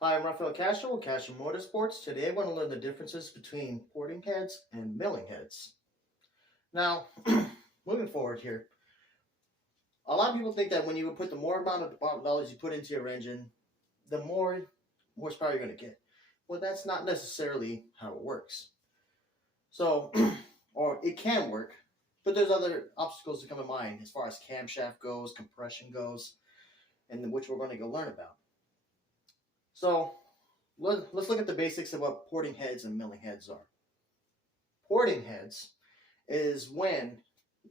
Hi, I'm Rafael Castro with Castro Motorsports. Today I want to learn the differences between porting heads and milling heads. Now, moving forward here, a lot of people think that when you put the more amount of dollars you put into your engine, the more horsepower you're going to get. Well, that's not necessarily how it works. So, or it can work, but there's other obstacles to come in mind as far as camshaft goes, compression goes, and which we're going to go learn about. So, let's look at the basics of what porting heads and milling heads are. Porting heads is when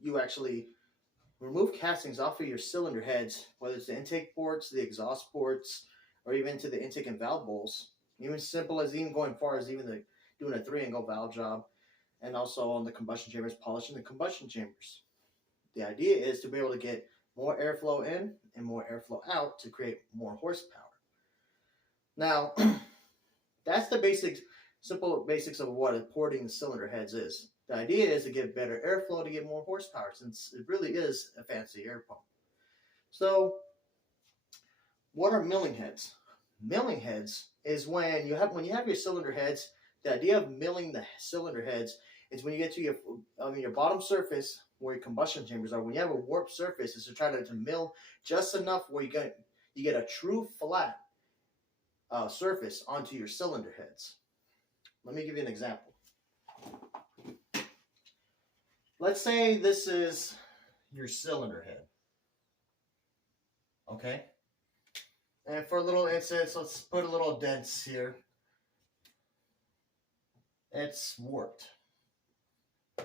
you actually remove castings off of your cylinder heads, whether it's the intake ports, the exhaust ports, or even to the intake and valve bowls. Even simple as even going far as doing a 3-angle valve job, and also on the combustion chambers, polishing the combustion chambers. The idea is to be able to get more airflow in and more airflow out to create more horsepower. Now, that's the simple basics of what porting cylinder heads is. The idea is to get better airflow to get more horsepower, since it really is a fancy air pump. So, what are milling heads? Milling heads is when you have your cylinder heads. The idea of milling the cylinder heads is when you get to your bottom surface where your combustion chambers are. When you have a warped surface, is to try to mill just enough where you get a true flat surface onto your cylinder heads. Let me give you an example. Let's say this is your cylinder head. Okay? And for a little instance, let's put a little dents here. It's warped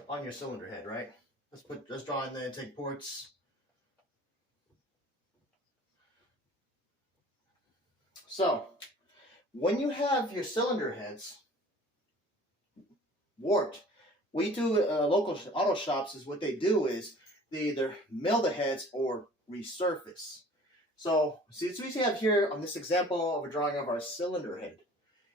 on your cylinder head, right? Let's draw in the intake ports. So, when you have your cylinder heads warped, we do local auto shops is what they do is they either mill the heads or resurface. So, see, what we have here on this example of a drawing of our cylinder head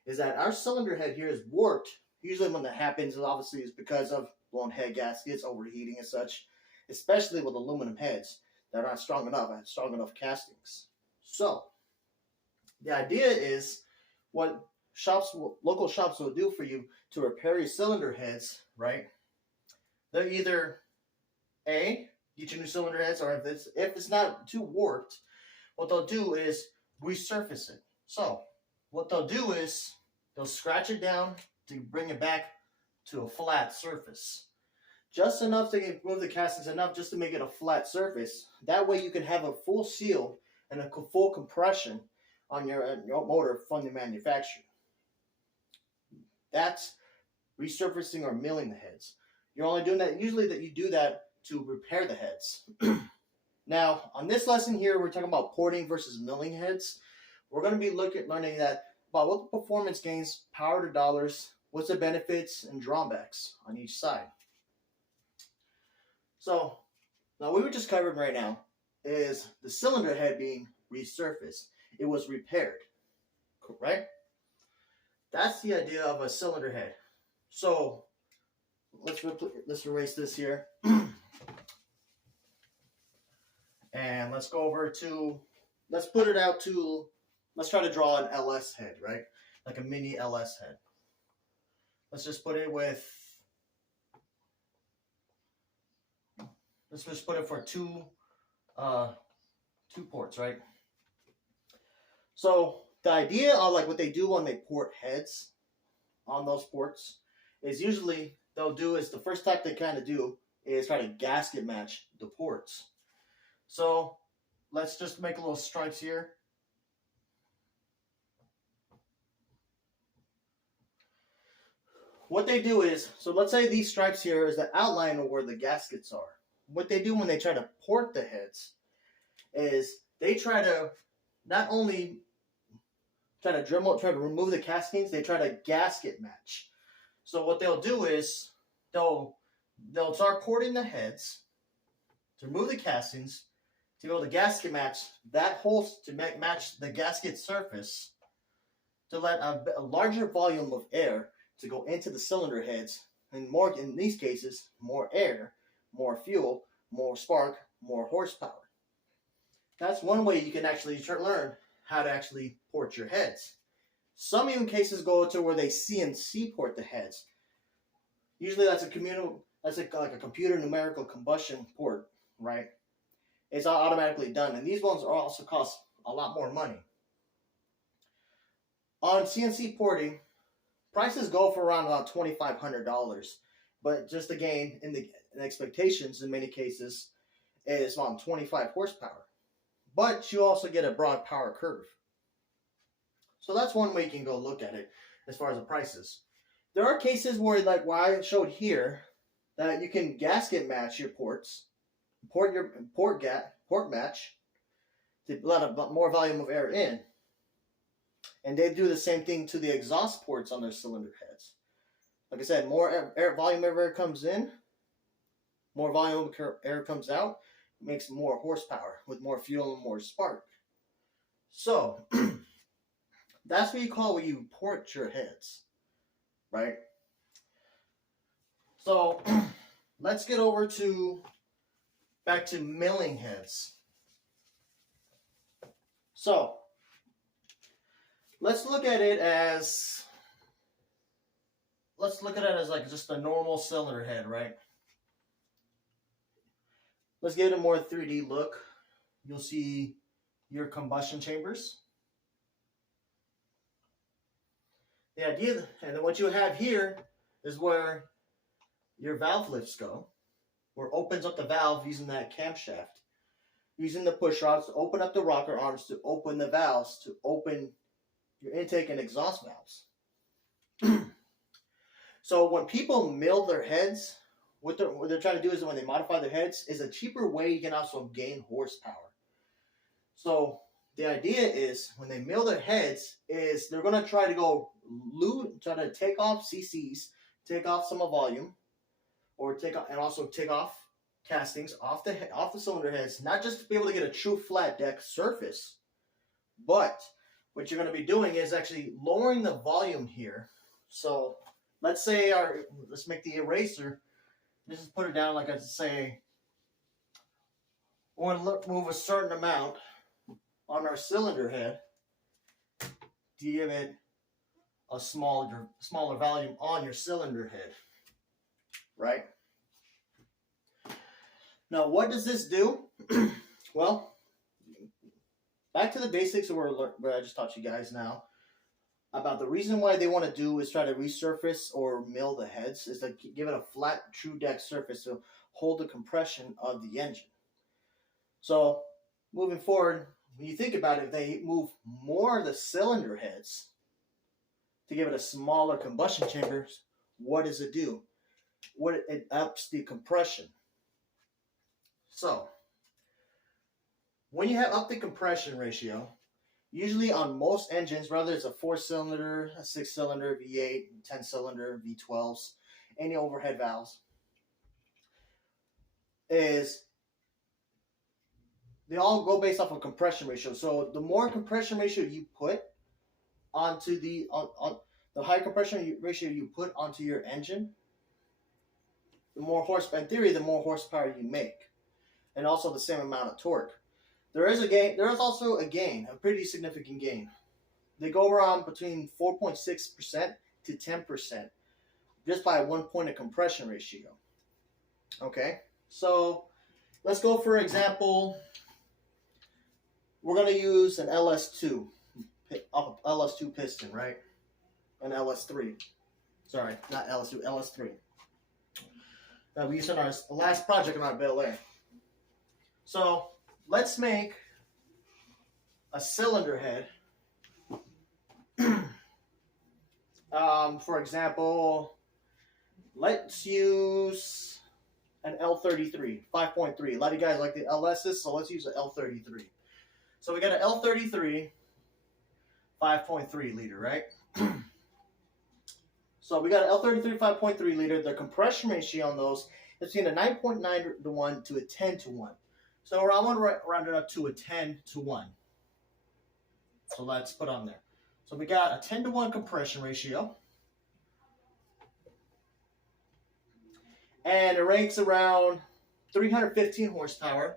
is that our cylinder head here is warped. Usually when that happens, obviously is because of blown head gaskets, overheating and such, especially with aluminum heads that are not strong enough, have strong enough castings. So, the idea is what local shops will do for you to repair your cylinder heads, right? They're either get your new cylinder heads, or if it's not too warped, what they'll do is resurface it. So what they'll do is they'll scratch it down to bring it back to a flat surface. Just enough to remove the castings, enough just to make it a flat surface. That way you can have a full seal and a full compression on your motor from the manufacturer. That's resurfacing or milling the heads. You're only doing that, usually that you do that to repair the heads. Now, on this lesson here, we're talking about porting versus milling heads. We're going to be learning that about what the performance gains, power to dollars, what's the benefits and drawbacks on each side. So, now what we just covered right now is the cylinder head being resurfaced. It was repaired, correct? That's the idea of a cylinder head. So, let's erase this here. And let's go over to, let's try to draw an LS head, right? Like a mini LS head. Let's just put it for two ports, right? So the idea of like what they do when they port heads on those ports is usually the first type they kind of do is try to gasket match the ports. So let's just make little stripes here. What they do is, so let's say these stripes here is the outline of where the gaskets are. What they do when they try to port the heads is they try to not only try to remove the castings, they try to gasket match. So what they'll do is they'll start porting the heads to remove the castings, to be able to gasket match that hole, to match the gasket surface, to let a larger volume of air to go into the cylinder heads, and more in these cases, more air, more fuel, more spark, more horsepower. That's one way you can actually learn how to actually port your heads. Some even cases go to where they CNC port the heads. Usually that's like a computer numerical combustion port, right? It's all automatically done, and these ones also cost a lot more money. On CNC porting, prices go for around about $2,500, but just again, in the expectations in many cases is around 25 horsepower. But you also get a broad power curve. So that's one way you can go look at it as far as the prices. There are cases where, like what I showed here, that you can gasket match your ports, port match to let a more volume of air in. And they do the same thing to the exhaust ports on their cylinder heads. Like I said, more volume of air comes in, more volume of air comes out, makes more horsepower with more fuel and more spark. So that's what you call when you port your heads, right? So let's get over to back to milling heads. So let's look at it as like just a normal cylinder head, right? Let's get a more 3D look. You'll see your combustion chambers. The idea, and then what you have here is where your valve lifts go, where it opens up the valve using that camshaft, using the push rods to open up the rocker arms to open the valves, to open your intake and exhaust valves. So when people mill their heads, what they're trying to do is when they modify their heads is a cheaper way you can also gain horsepower. So the idea is when they mill their heads is they're going to try to take off CCs, take off some of volume, or take off castings off the cylinder heads, not just to be able to get a true flat deck surface, but what you're going to be doing is actually lowering the volume here. So let's make the eraser. Let's just put it down like I say. We're going to move a certain amount on our cylinder head to give it a smaller volume on your cylinder head, right? Now, what does this do? Well, back to the basics of what I just taught you guys now. About the reason why they want to do is try to resurface or mill the heads is to give it a flat, true deck surface to hold the compression of the engine. So, moving forward, when you think about it, they move more of the cylinder heads to give it a smaller combustion chambers. What does it do? It ups the compression. So, when you have up the compression ratio, usually on most engines, whether it's a 4-cylinder, a 6-cylinder, V8, 10-cylinder, V12s, any overhead valves, they all go based off of compression ratio. So the more compression ratio you put onto the high compression ratio you put onto your engine, the more horsepower, in theory, the more horsepower you make, and also the same amount of torque. There is also a gain, a pretty significant gain. They go around between 4.6% to 10% just by 1 point of compression ratio. Okay, so let's go for example. We're going to use an LS2 piston, right? An LS3. Sorry, not LS2, LS3. That we used on our last project in our Bel Air. So let's make a cylinder head. For example, let's use an L33, 5.3. A lot of you guys like the LSs, so let's use an L33. So we got an L33, 5.3 liter, right? So we got an L33, 5.3 liter. The compression ratio on those is between a 9.9 to 1 to a 10 to 1. So I want to round it up to a 10 to 1. So let's put on there. So we got a 10 to 1 compression ratio. And it ranks around 315 horsepower.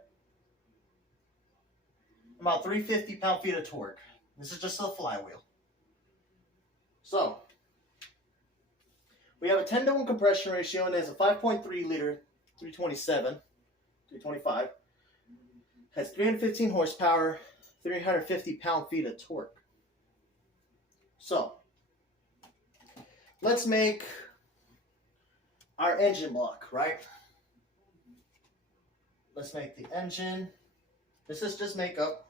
About 350 pound-feet of torque. This is just a flywheel. So we have a 10-to-1 compression ratio, and it's a 5.3 liter, 325. Has 315 horsepower, 350 pound-feet of torque. So let's make our engine block, right? Let's make the engine. This is just makeup.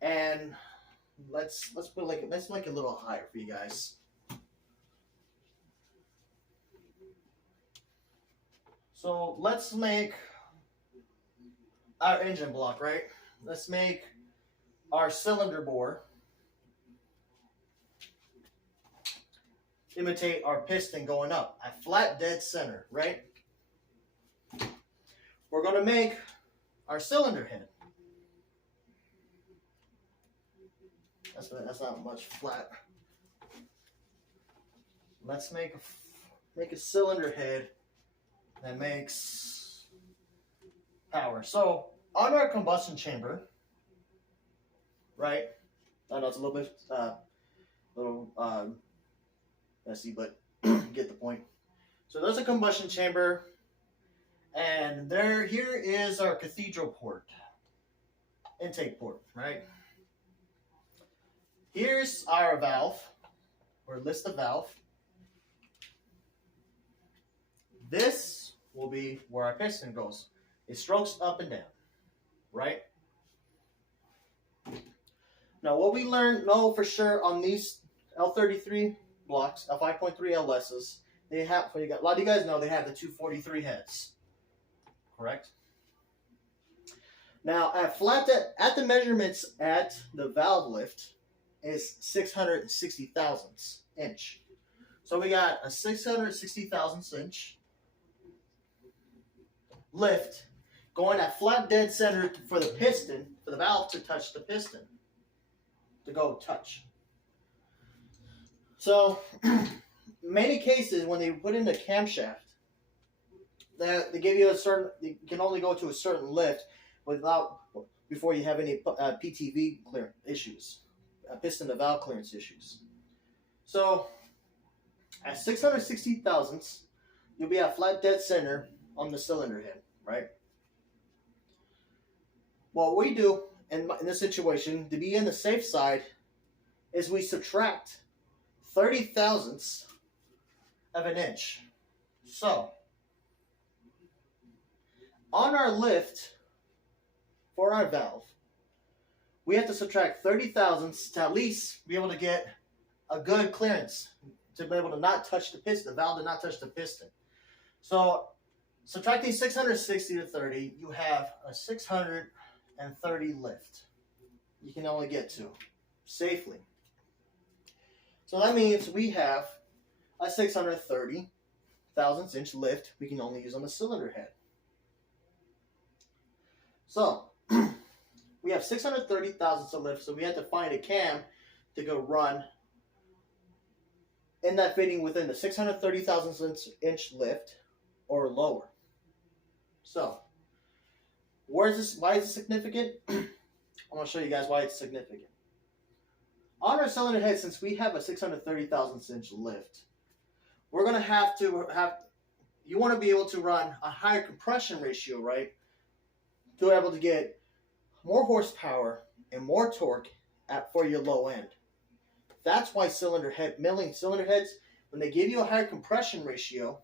And let's make it a little higher for you guys. So let's make our engine block, right? Let's make our cylinder bore imitate our piston going up at flat dead center, right? We're going to make our cylinder head. That's not much flat. Let's make a cylinder head that makes power. So on our combustion chamber, right? I know it's a little bit messy, but get the point. So there's a combustion chamber, and here is our cathedral port, intake port, right? Here's our valve, or list of valve. This will be where our piston goes. It strokes up and down, right? Now, what we know for sure on these L33 blocks, L5.3 LSs, they have, a lot of you guys know they have the 243 heads, correct? Now, at the measurements at the valve lift is 660 thousandths inch. So we got a 660 thousandths inch lift going at flat dead center for the piston, for the valve to touch the piston, to go touch. So, many cases when they put in the camshaft, they give you you can only go to a certain lift before you have any PTV issues, piston to valve clearance issues. So, at 660 thousandths, you'll be at flat dead center on the cylinder head, right? What we do in this situation, to be in the safe side, is we subtract 30 thousandths of an inch. So, on our lift for our valve, we have to subtract 30 thousandths to at least be able to get a good clearance, to be able to not touch the piston, the valve to not touch the piston. So, subtracting 660 to 30, you have a 630 lift you can only get to safely. So that means we have a 630 thousandths inch lift we can only use on the cylinder head. So we have 630 thousandths of lift, so we have to find a cam to go run in that fitting within the 630 thousandths inch lift or lower. So why is this significant? I'm going to show you guys why it's significant. On our cylinder head, since we have a 630 thousandths inch lift, we're going to have you want to be able to run a higher compression ratio, right? To be able to get more horsepower and more torque for your low end. That's why milling cylinder heads, when they give you a higher compression ratio,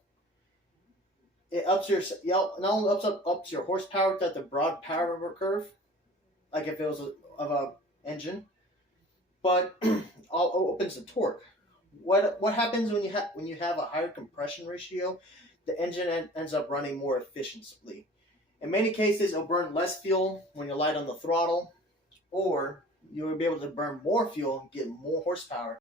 it ups not only ups your horsepower at the broad power curve, like if it was of a engine, but opens the torque. What happens when you have a higher compression ratio? The engine ends up running more efficiently. In many cases, it'll burn less fuel when you're light on the throttle, or you will be able to burn more fuel and get more horsepower